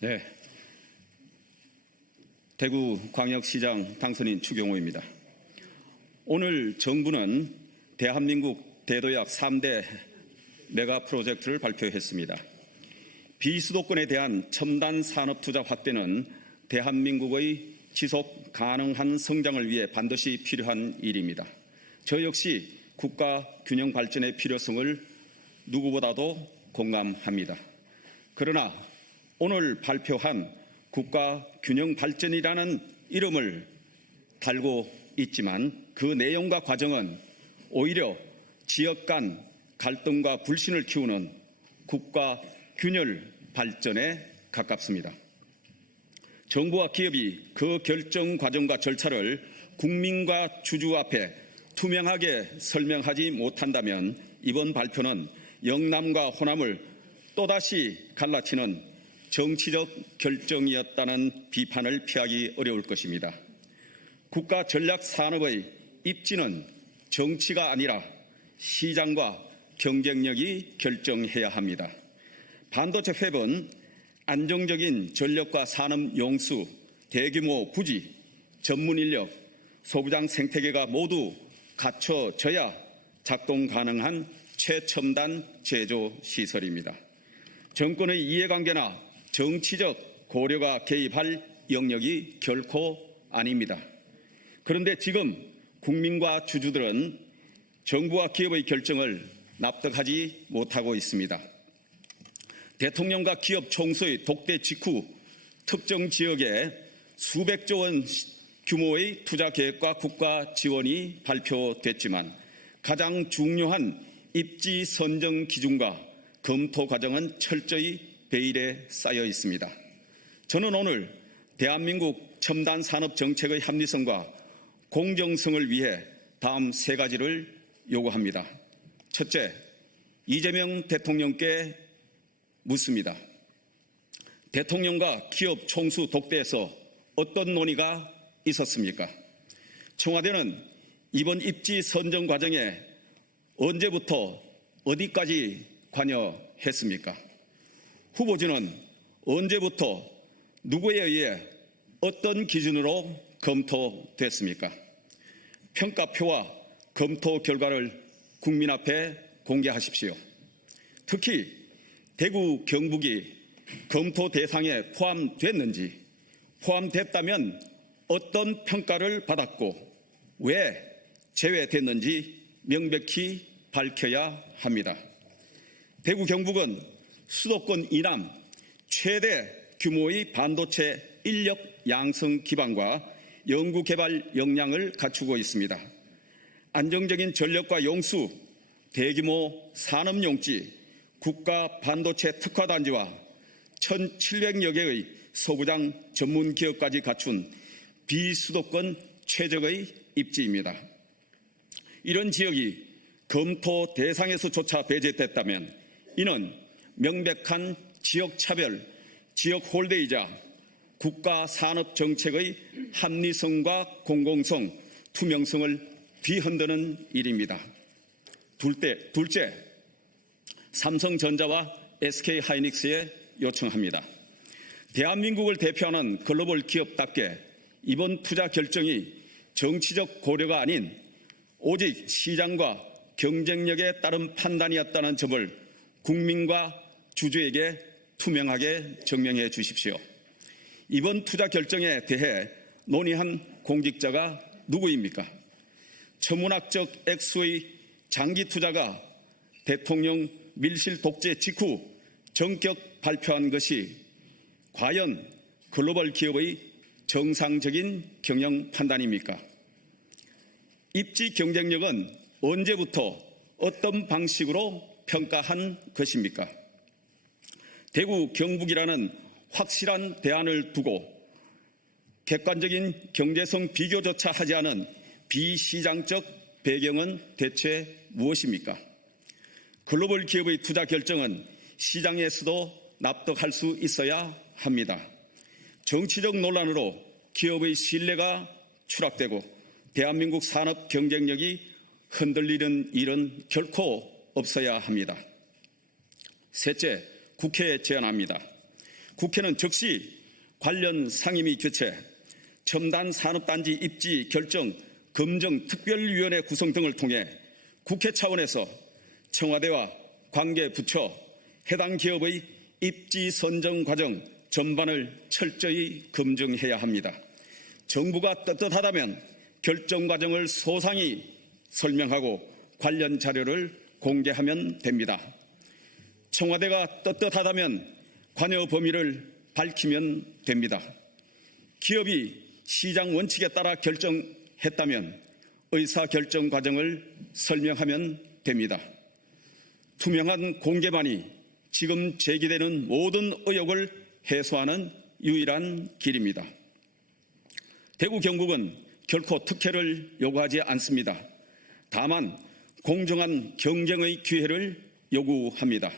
네, 대구광역시장 당선인 추경호입니다. 오늘 정부는 대한민국 대도약 3대 메가 프로젝트를 발표했습니다. 비수도권에 대한 첨단 산업 투자 확대는 대한민국의 지속 가능한 성장을 위해 반드시 필요한 일입니다. 저 역시 국가 균형 발전의 필요성을 누구보다도 공감합니다. 그러나 오늘 발표한 국가 균형 발전이라는 이름을 달고 있지만 그 내용과 과정은 오히려 지역 간 갈등과 불신을 키우는 국가 균열 발전에 가깝습니다. 정부와 기업이 그 결정 과정과 절차를 국민과 주주 앞에 투명하게 설명하지 못한다면 이번 발표는 영남과 호남을 또다시 갈라치는 정치적 결정이었다는 비판을 피하기 어려울 것입니다. 국가 전략 산업의 입지는 정치가 아니라 시장과 경쟁력이 결정해야 합니다. 반도체 팹은 안정적인 전력과 산업 용수, 대규모 부지, 전문 인력, 소부장 생태계가 모두 갖춰져야 작동 가능한 최첨단 제조 시설입니다. 정권의 이해관계나 정치적 고려가 개입할 영역이 결코 아닙니다. 그런데 지금 국민과 주주들은 정부와 기업의 결정을 납득하지 못하고 있습니다. 대통령과 기업 총수의 독대 직후 특정 지역에 수백조 원 규모의 투자 계획과 국가 지원이 발표됐지만 가장 중요한 입지 선정 기준과 검토 과정은 철저히 베일에 쌓여 있습니다. 저는 오늘 대한민국 첨단 산업 정책의 합리성과 공정성을 위해 다음 세 가지를 요구합니다. 첫째, 이재명 대통령께 묻습니다. 대통령과 기업 총수 독대에서 어떤 논의가 있었습니까? 청와대는 이번 입지 선정 과정에 언제부터 어디까지 관여했습니까? 후보지는 언제부터 누구에 의해 어떤 기준으로 검토됐습니까? 평가표와 검토 결과를 국민 앞에 공개하십시오. 특히 대구 경북이 검토 대상에 포함됐는지, 포함됐다면 어떤 평가를 받았고 왜 제외됐는지 명백히 밝혀야 합니다. 대구 경북은 수도권 이남 최대 규모의 반도체 인력 양성 기반과 연구개발 역량을 갖추고 있습니다. 안정적인 전력과 용수, 대규모 산업용지, 국가 반도체 특화단지와 1,700여 개의 소부장 전문 기업까지 갖춘 비수도권 최적의 입지입니다. 이런 지역이 검토 대상에서조차 배제됐다면 이는 명백한 지역차별, 지역홀대이자 국가 산업 정책의 합리성과 공공성, 투명성을 뒤흔드는 일입니다. 둘째, 삼성전자와 SK하이닉스에 요청합니다. 대한민국을 대표하는 글로벌 기업답게 이번 투자 결정이 정치적 고려가 아닌 오직 시장과 경쟁력에 따른 판단이었다는 점을 국민과 주주에게 투명하게 증명해 주십시오. 이번 투자 결정에 대해 논의한 공직자가 누구입니까? 천문학적 액수의 장기 투자가 대통령 밀실 독재 직후 전격 발표한 것이 과연 글로벌 기업의 정상적인 경영 판단입니까? 입지 경쟁력은 언제부터 어떤 방식으로 평가한 것입니까? 대구 경북이라는 확실한 대안을 두고 객관적인 경제성 비교조차 하지 않은 비시장적 배경은 대체 무엇입니까? 글로벌 기업의 투자 결정은 시장에서도 납득할 수 있어야 합니다. 정치적 논란으로 기업의 신뢰가 추락되고 대한민국 산업 경쟁력이 흔들리는 일은 결코 없어야 합니다. 셋째, 국회에 제안합니다. 국회는 즉시 관련 상임위 개최, 첨단 산업단지 입지 결정 검증 특별위원회 구성 등을 통해 국회 차원에서 청와대와 관계 부처, 해당 기업의 입지 선정 과정 전반을 철저히 검증해야 합니다. 정부가 떳떳하다면 결정 과정을 소상히 설명하고 관련 자료를 공개하면 됩니다. 청와대가 떳떳하다면 관여 범위를 밝히면 됩니다. 기업이 시장 원칙에 따라 결정했다면 의사결정 과정을 설명하면 됩니다. 투명한 공개만이 지금 제기되는 모든 의혹을 해소하는 유일한 길입니다. 대구 경북은 결코 특혜를 요구하지 않습니다. 다만 공정한 경쟁의 기회를 요구합니다.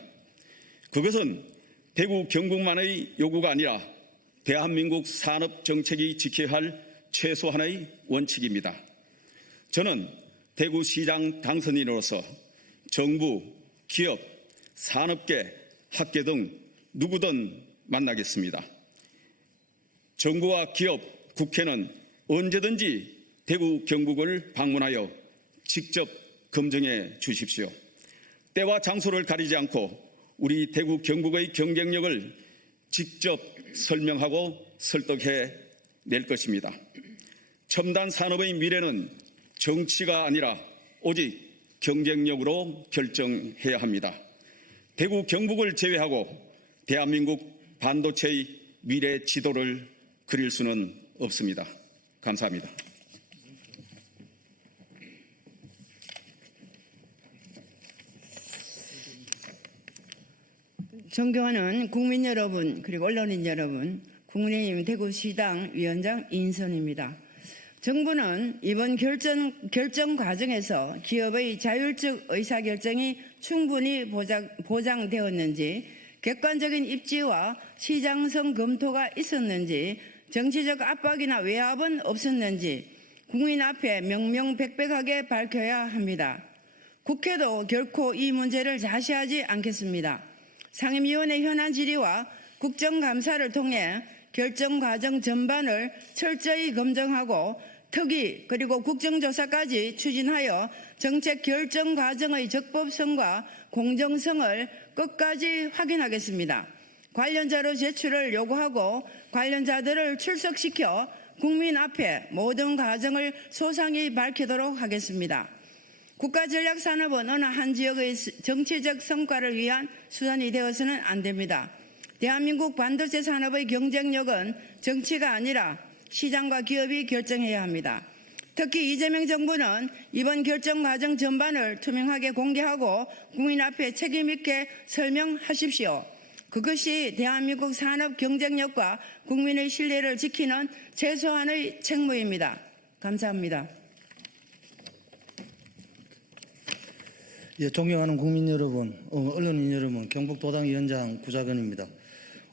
그것은 대구 경북만의 요구가 아니라 대한민국 산업정책이 지켜야 할 최소한의 원칙입니다. 저는 대구시장 당선인으로서 정부, 기업, 산업계, 학계 등 누구든 만나겠습니다. 정부와 기업, 국회는 언제든지 대구 경북을 방문하여 직접 검증해 주십시오. 때와 장소를 가리지 않고 우리 대구 경북의 경쟁력을 직접 설명하고 설득해 낼 것입니다. 첨단 산업의 미래는 정치가 아니라 오직 경쟁력으로 결정해야 합니다. 대구 경북을 제외하고 대한민국 반도체의 미래 지도를 그릴 수는 없습니다. 감사합니다. 존경하는 국민 여러분, 그리고 언론인 여러분, 국민의힘 대구시당 위원장 이인선입니다. 정부는 이번 결정 과정에서 기업의 자율적 의사결정이 충분히 보장되었는지, 객관적인 입지와 시장성 검토가 있었는지, 정치적 압박이나 외압은 없었는지 국민 앞에 명명백백하게 밝혀야 합니다. 국회도 결코 이 문제를 자시하지 않겠습니다. 상임위원회 현안 질의와 국정감사를 통해 결정 과정 전반을 철저히 검증하고 특위 그리고 국정조사까지 추진하여 정책 결정 과정의 적법성과 공정성을 끝까지 확인하겠습니다. 관련자료 제출을 요구하고 관련자들을 출석시켜 국민 앞에 모든 과정을 소상히 밝히도록 하겠습니다. 국가전략산업은 어느 한 지역의 정치적 성과를 위한 수단이 되어서는 안 됩니다. 대한민국 반도체 산업의 경쟁력은 정치가 아니라 시장과 기업이 결정해야 합니다. 특히 이재명 정부는 이번 결정 과정 전반을 투명하게 공개하고 국민 앞에 책임 있게 설명하십시오. 그것이 대한민국 산업 경쟁력과 국민의 신뢰를 지키는 최소한의 책무입니다. 감사합니다. 예, 존경하는 국민 여러분, 언론인 여러분, 경북도당위원장 구자건입니다.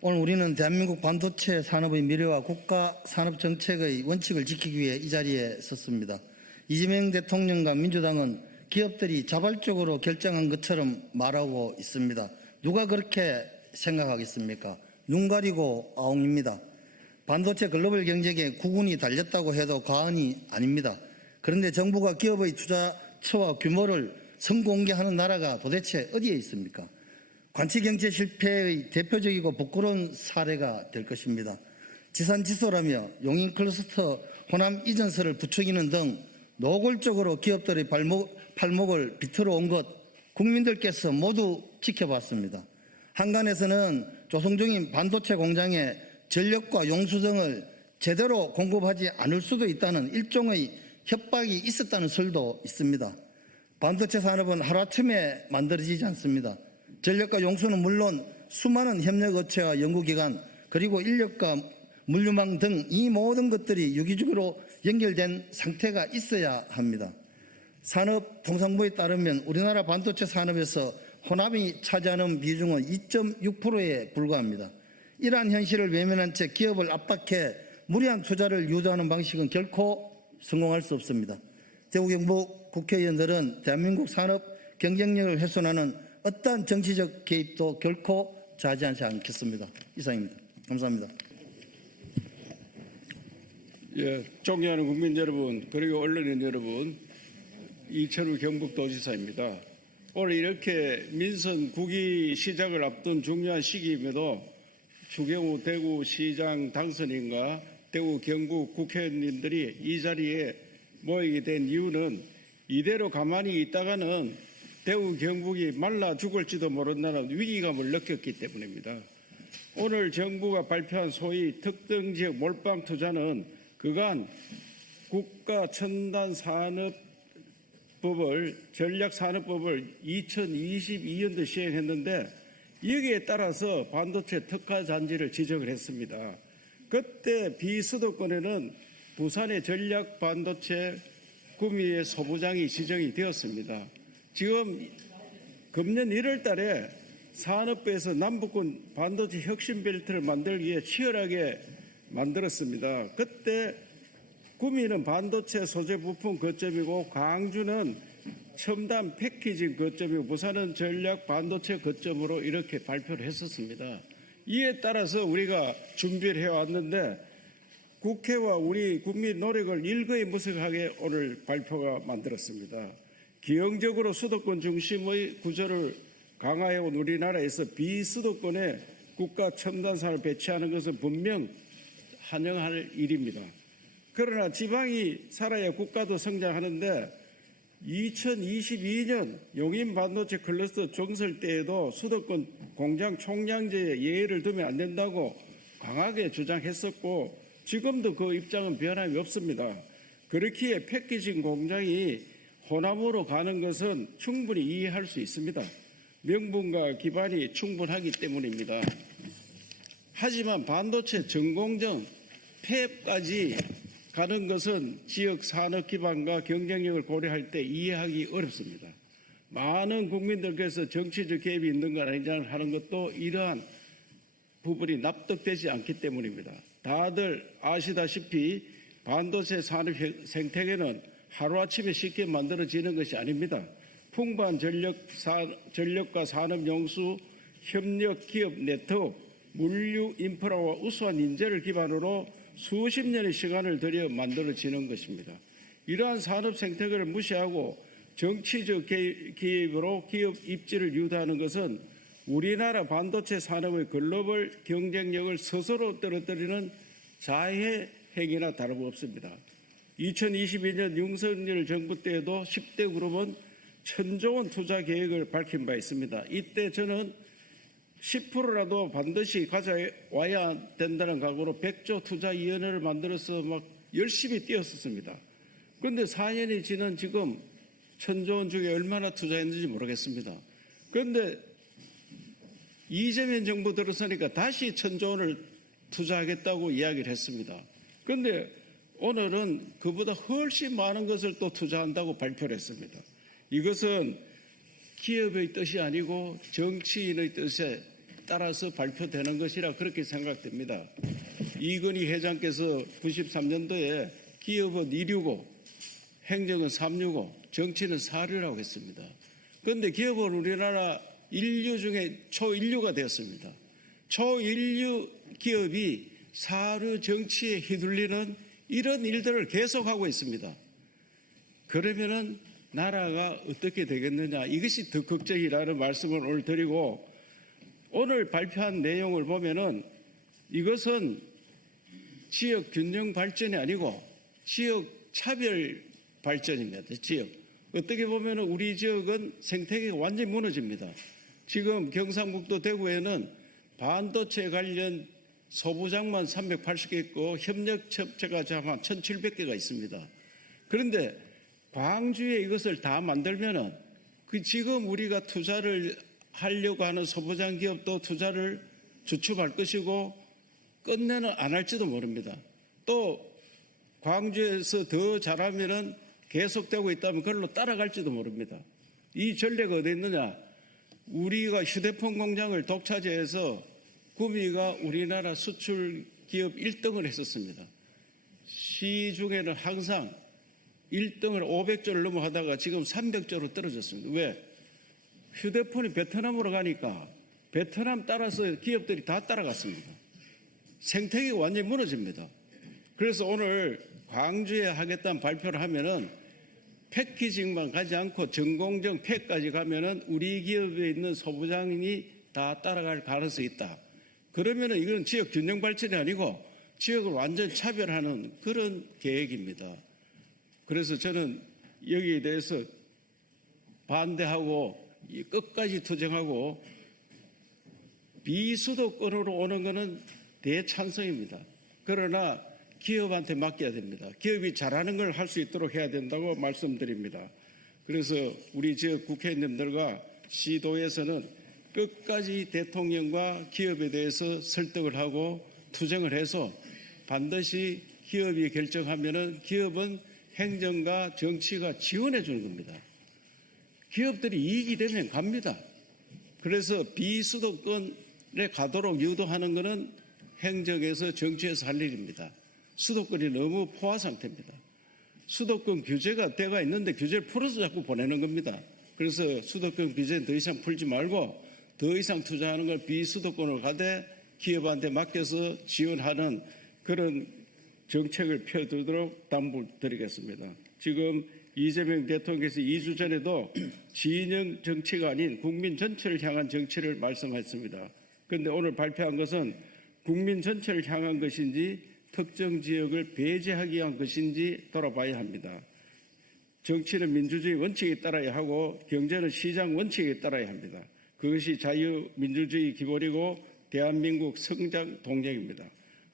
오늘 우리는 대한민국 반도체 산업의 미래와 국가 산업 정책의 원칙을 지키기 위해 이 자리에 섰습니다. 이재명 대통령과 민주당은 기업들이 자발적으로 결정한 것처럼 말하고 있습니다. 누가 그렇게 생각하겠습니까? 눈 가리고 아웅입니다. 반도체 글로벌 경쟁에 국운이 달렸다고 해도 과언이 아닙니다. 그런데 정부가 기업의 투자처와 규모를 선공개하는 나라가 도대체 어디에 있습니까? 관치경제 실패의 대표적이고 부끄러운 사례가 될 것입니다. 지산지소라며 용인클러스터 호남 이전설을 부추기는 등 노골적으로 기업들의 팔목을 비틀어 온 것 국민들께서 모두 지켜봤습니다. 한간에서는 조성 중인 반도체 공장에 전력과 용수 등을 제대로 공급하지 않을 수도 있다는 일종의 협박이 있었다는 설도 있습니다. 반도체 산업은 하루아침에 만들어지지 않습니다. 전력과 용수는 물론 수많은 협력업체와 연구기관 그리고 인력과 물류망 등 이 모든 것들이 유기적으로 연결된 상태가 있어야 합니다. 산업통상부에 따르면 우리나라 반도체 산업에서 혼합이 차지하는 비중은 2.6%에 불과합니다. 이러한 현실을 외면한 채 기업을 압박해 무리한 투자를 유도하는 방식은 결코 성공할 수 없습니다. 대구 경북 국회의원들은 대한민국 산업 경쟁력을 훼손하는 어떠한 정치적 개입도 결코 자제하지 않겠습니다. 이상입니다. 감사합니다. 예, 존경하는 국민 여러분, 그리고 언론인 여러분, 이철우 경북도지사입니다. 오늘 이렇게 민선 9기 시작을 앞둔 중요한 시기임에도 주경우 대구시장 당선인과 대구 경북 국회의원님들이 이 자리에 모이게 된 이유는 이대로 가만히 있다가는 대구 경북이 말라 죽을지도 모른다는 위기감을 느꼈기 때문입니다. 오늘 정부가 발표한 소위 특정지역 몰빵 투자는 그간 국가첨단산업법을 전략산업법을 2022년도 시행했는데 여기에 따라서 반도체 특화잔지를 지적을 했습니다. 그때 비수도권에는 부산의 전략반도체 구미의 소부장이 지정이 되었습니다. 지금 금년 1월 달에 산업부에서 남북권 반도체 혁신벨트를 만들기 위해 치열하게 만들었습니다. 그때 구미는 반도체 소재 부품 거점이고 광주는 첨단 패키징 거점이고 부산은 전략 반도체 거점으로 이렇게 발표를 했었습니다. 이에 따라서 우리가 준비를 해왔는데 국회와 우리 국민 노력을 일거이무색하게 오늘 발표가 만들었습니다. 기형적으로 수도권 중심의 구조를 강화해온 우리나라에서 비수도권에 국가 첨단산을 배치하는 것은 분명 환영할 일입니다. 그러나 지방이 살아야 국가도 성장하는데 2022년 용인 반도체 클러스터 종설 때에도 수도권 공장 총량제에 예의를 두면 안 된다고 강하게 주장했었고 지금도 그 입장은 변함이 없습니다. 그렇기에 패키징 공장이 호남으로 가는 것은 충분히 이해할 수 있습니다. 명분과 기반이 충분하기 때문입니다. 하지만 반도체 전공정 폐업까지 가는 것은 지역 산업 기반과 경쟁력을 고려할 때 이해하기 어렵습니다. 많은 국민들께서 정치적 개입이 있는 건 아니냐 하는 것도 이러한 부분이 납득되지 않기 때문입니다. 다들 아시다시피 반도체 산업 생태계는 하루아침에 쉽게 만들어지는 것이 아닙니다. 풍부한 전력과 산업 용수, 협력 기업 네트워크, 물류 인프라와 우수한 인재를 기반으로 수십 년의 시간을 들여 만들어지는 것입니다. 이러한 산업 생태계를 무시하고 정치적 개입으로 기업 입지를 유도하는 것은 우리나라 반도체 산업의 글로벌 경쟁력을 스스로 떨어뜨리는 자해 행위나 다름없습니다. 2022년 윤석열 정부 때에도 10대 그룹은 1,000조 원 투자 계획을 밝힌 바 있습니다. 이때 저는 10%라도 반드시 가져와야 된다는 각오로 100조 투자위원회를 만들어서 막 열심히 뛰었었습니다. 그런데 4년이 지난 지금 1,000조 원 중에 얼마나 투자했는지 모르겠습니다. 그런데 이재명 정부 들어서니까 다시 1,000조 원을 투자하겠다고 이야기를 했습니다. 그런데 오늘은 그보다 훨씬 많은 것을 또 투자한다고 발표를 했습니다. 이것은 기업의 뜻이 아니고 정치인의 뜻에 따라서 발표되는 것이라 그렇게 생각됩니다. 이건희 회장께서 93년도에 기업은 265, 행정은 365, 정치는 4류라고 했습니다. 그런데 기업은 우리나라 인류 중에 초인류가 되었습니다. 초인류 기업이 4류 정치에 휘둘리는 이런 일들을 계속하고 있습니다. 그러면은 나라가 어떻게 되겠느냐, 이것이 더 걱정이라는 말씀을 오늘 드리고, 오늘 발표한 내용을 보면은 이것은 지역 균형 발전이 아니고 지역 차별 발전입니다. 지역. 어떻게 보면은 우리 지역은 생태계가 완전히 무너집니다. 지금 경상북도 대구에는 반도체 관련 소부장만 380개 있고 협력업체가 한 1,700개가 있습니다. 그런데 광주에 이것을 다 만들면은 그 지금 우리가 투자를 하려고 하는 소부장 기업도 투자를 주춤할 것이고 끝내는 안 할지도 모릅니다. 또 광주에서 더 잘하면은 계속되고 있다면 그걸로 따라갈지도 모릅니다. 이 전례가 어디 있느냐? 우리가 휴대폰 공장을 독차지해서 구미가 우리나라 수출 기업 1등을 했었습니다. 시중에는 항상 1등을 500조를 넘어가다가 지금 300조로 떨어졌습니다. 왜? 휴대폰이 베트남으로 가니까 베트남 따라서 기업들이 다 따라갔습니다. 생태계가 완전히 무너집니다. 그래서 오늘 광주에 하겠다는 발표를 하면은 패키징만 가지 않고 전공정 팩까지 가면은 우리 기업에 있는 소부장이 다 따라갈 가능성이 있다. 그러면은 이건 지역 균형 발전이 아니고 지역을 완전 차별하는 그런 계획입니다. 그래서 저는 여기에 대해서 반대하고 끝까지 투쟁하고 비수도권으로 오는 것은 대찬성입니다. 그러나 기업한테 맡겨야 됩니다. 기업이 잘하는 걸 할 수 있도록 해야 된다고 말씀드립니다. 그래서 우리 지역 국회의원님들과 시도에서는 끝까지 대통령과 기업에 대해서 설득을 하고 투쟁을 해서 반드시 기업이 결정하면은 기업은 행정과 정치가 지원해 주는 겁니다. 기업들이 이익이 되면 갑니다. 그래서 비수도권에 가도록 유도하는 것은 행정에서 정치에서 할 일입니다. 수도권이 너무 포화 상태입니다. 수도권 규제가 때가 있는데 규제를 풀어서 자꾸 보내는 겁니다. 그래서 수도권 규제는 더 이상 풀지 말고 더 이상 투자하는 걸 비수도권으로 가되 기업한테 맡겨서 지원하는 그런 정책을 펴두도록 당부드리겠습니다. 지금 이재명 대통령께서 2주 전에도 진영 정치가 아닌 국민 전체를 향한 정치를 말씀했습니다. 그런데 오늘 발표한 것은 국민 전체를 향한 것인지 특정 지역을 배제하기 위한 것인지 돌아봐야 합니다. 정치는 민주주의 원칙에 따라야 하고 경제는 시장 원칙에 따라야 합니다. 그것이 자유민주주의 기본이고 대한민국 성장 동력입니다.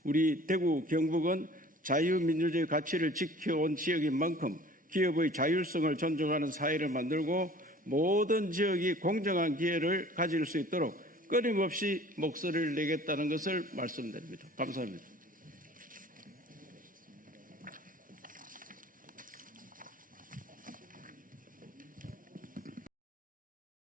우리 대구 경북은 자유민주주의 가치를 지켜온 지역인 만큼 기업의 자율성을 존중하는 사회를 만들고 모든 지역이 공정한 기회를 가질 수 있도록 끊임없이 목소리를 내겠다는 것을 말씀드립니다. 감사합니다.